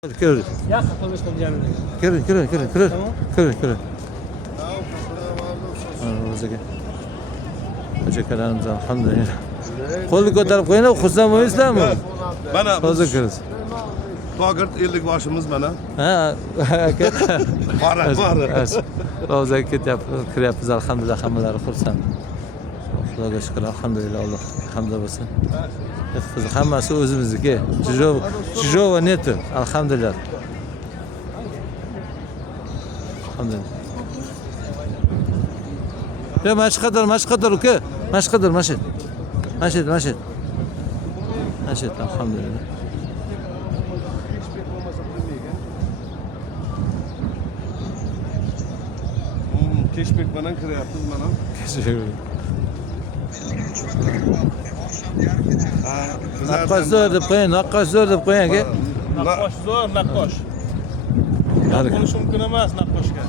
Kirin. Yaqin qilishdim jamila. Kirin. Tamam. Kirin. O'ziga. Hocalarimiz alhamdulillah. Qo'lni ko'tarib qo'yinglar, xursand bo'lmaysizlarmi? Mana Hozir kirasiz. Tog'ir ellik boshimiz mana. Ha, aka. Bora. Hozir kiryapmiz alhamdulillah, hammalari xursand. Xudoga shukr, alhamdulillah, Alloh hamd bo'lsin. Biz hammasi o'zimizniki. Chijova netu, alhamdulillah. Alhamdulillah. Ya mashqadar uka. Mashqadar, mashid. Mashid, alhamdulillah. Keşmek bilan kiryapmiz mana. Naqqosh zo'r deb qo'ying, naqqosh zo'r deb qo'ying aka. Naqqosh zo'r, naqqosh. Qo'nish mumkin emas naqqoshga.